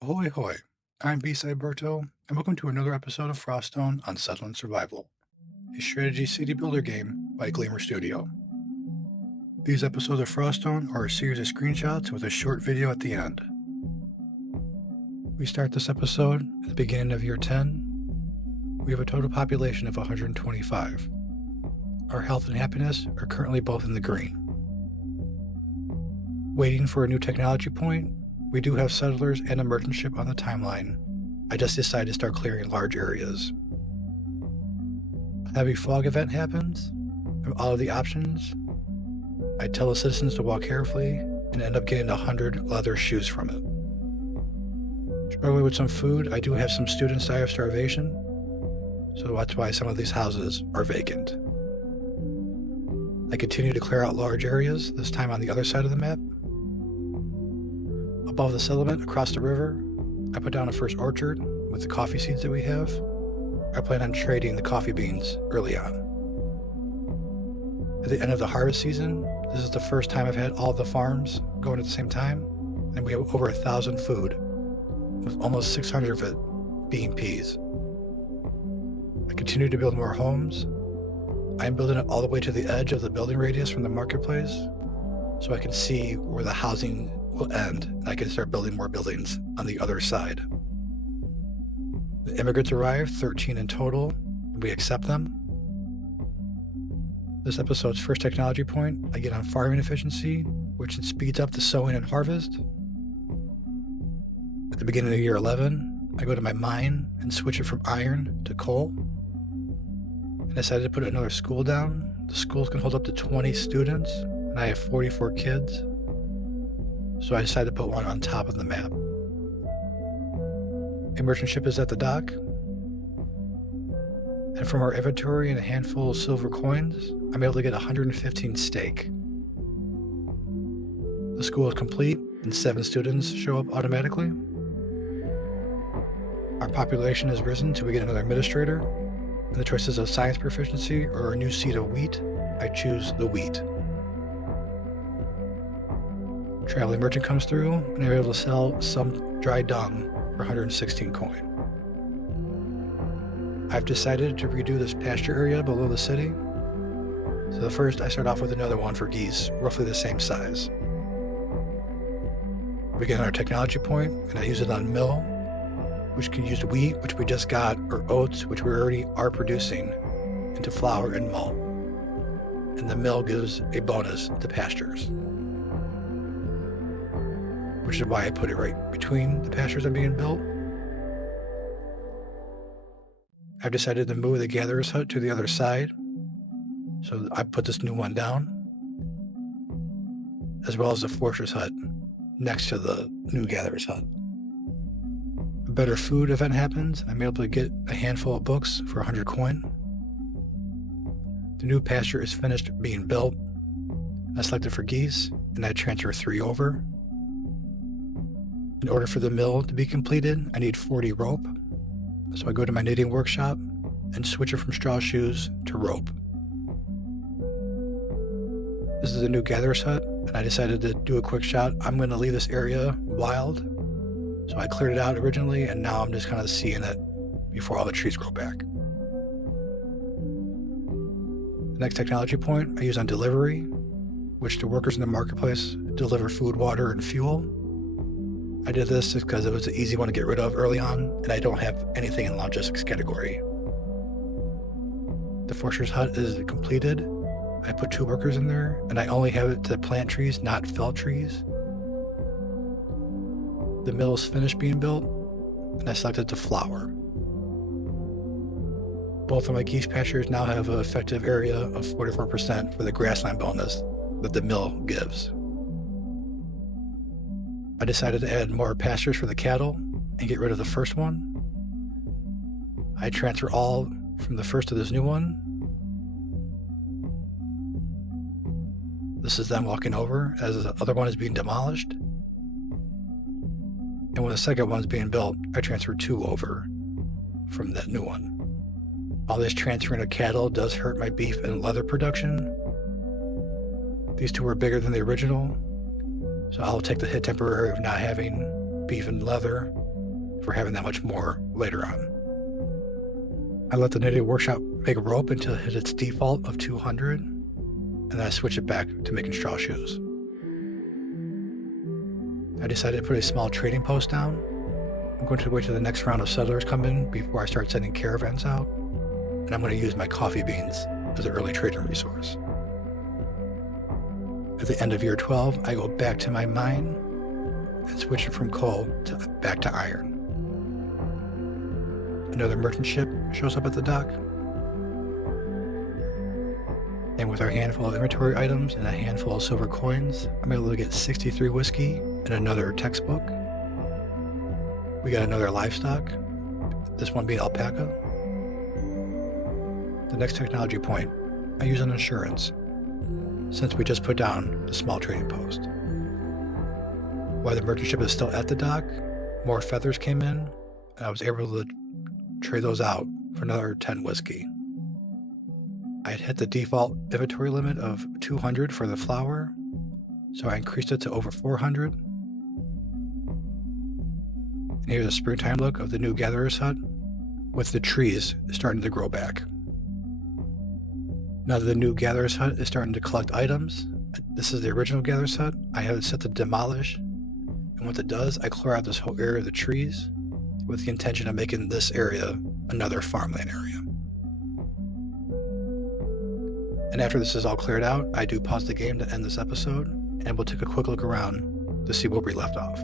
Ahoy hoy, I'm B-Side Berto, and welcome to another episode of Froststone on Settlement Survival, a strategy city builder game by Gleamer Studio. These episodes of Froststone are a series of screenshots with a short video at the end. We start this episode at the beginning of year 10. We have a total population of 125. Our health and happiness are currently both in the green. Waiting for a new technology point, we do have settlers and a merchant ship on the timeline. I just decided to start clearing large areas. A heavy fog event happens. From all of the options, I tell the citizens to walk carefully and end up getting 100 leather shoes from it. Struggling with some food, I do have some students die of starvation, so that's why some of these houses are vacant. I continue to clear out large areas, this time on the other side of the map. Above the settlement, across the river, I put down a first orchard with the coffee seeds that we have. I plan on trading the coffee beans early on. At the end of the harvest season, this is the first time I've had all the farms going at the same time, and we have over 1,000 food, with almost 600 of it being peas. I continue to build more homes. I'm building it all the way to the edge of the building radius from the marketplace, so I can see where the housing will end, and I can start building more buildings on the other side. The immigrants arrive, 13 in total, and we accept them. This episode's first technology point, I get on farming efficiency, which speeds up the sowing and harvest. At the beginning of year 11, I go to my mine and switch it from iron to coal. I decided to put another school down. The schools can hold up to 20 students, and I have 44 kids. So I decided to put one on top of the map. A merchant ship is at the dock. And from our inventory and a handful of silver coins, I'm able to get 115 steak. The school is complete, and 7 students show up automatically. Our population has risen till we get another administrator. And the choices of science proficiency or a new seed of wheat, I choose the wheat. Traveling merchant comes through, and they're able to sell some dry dung for 116 coin. I've decided to redo this pasture area below the city. So the first, I start off with another one for geese, roughly the same size. We get our technology point, and I use it on mill, which can use wheat, which we just got, or oats, which we already are producing, into flour and malt. And the mill gives a bonus to pastures, which is why I put it right between the pastures that are being built. I've decided to move the gatherer's hut to the other side, so I put this new one down, as well as the forcer's hut next to the new gatherer's hut. A better food event happens. I'm able to get a handful of books for 100 coin. The new pasture is finished being built. I selected for geese, and I transfer 3 over. In order for the mill to be completed, I need 40 rope. So I go to my knitting workshop and switch it from straw shoes to rope. This is a new gatherer's hut, and I decided to do a quick shot. I'm going to leave this area wild. So I cleared it out originally, and now I'm just kind of seeing it before all the trees grow back. The next technology point I use on delivery, which the workers in the marketplace deliver food, water, and fuel. I did this just because it was an easy one to get rid of early on, and I don't have anything in the logistics category. The forcer's hut is completed. I put 2 workers in there, and I only have it to plant trees, not fell trees. The mill is finished being built, and I selected to flour. Both of my geese pastures now have an effective area of 44% for the grassland bonus that the mill gives. I decided to add more pastures for the cattle and get rid of the first one. I transfer all from the first to this new one. This is them walking over as the other one is being demolished. And when the second one's being built, I transfer 2 over from that new one. All this transferring of cattle does hurt my beef and leather production. These 2 are bigger than the original, so I'll take the hit temporary of not having beef and leather for having that much more later on. I let the knitting workshop make a rope until it hit its default of 200, and then I switched it back to making straw shoes. I decided to put a small trading post down. I'm going to wait till the next round of settlers come in before I start sending caravans out, and I'm going to use my coffee beans as an early trading resource. At the end of year 12, I go back to my mine and switch it from coal back to iron. Another merchant ship shows up at the dock, and with our handful of inventory items and a handful of silver coins, I'm able to get 63 whiskey and another textbook. We got another livestock, this one being alpaca. The next technology point, I use an insurance, since we just put down the small trading post. While the merchant ship is still at the dock, more feathers came in, and I was able to trade those out for another 10 whiskey. I had hit the default inventory limit of 200 for the flour, so I increased it to over 400. And here's a springtime look of the new gatherer's hut, with the trees starting to grow back. Now that the new gatherer's hut is starting to collect items, this is the original gatherer's hut, I have it set to demolish, and what it does, I clear out this whole area of the trees with the intention of making this area another farmland area. And after this is all cleared out, I do pause the game to end this episode, and we'll take a quick look around to see where we left off.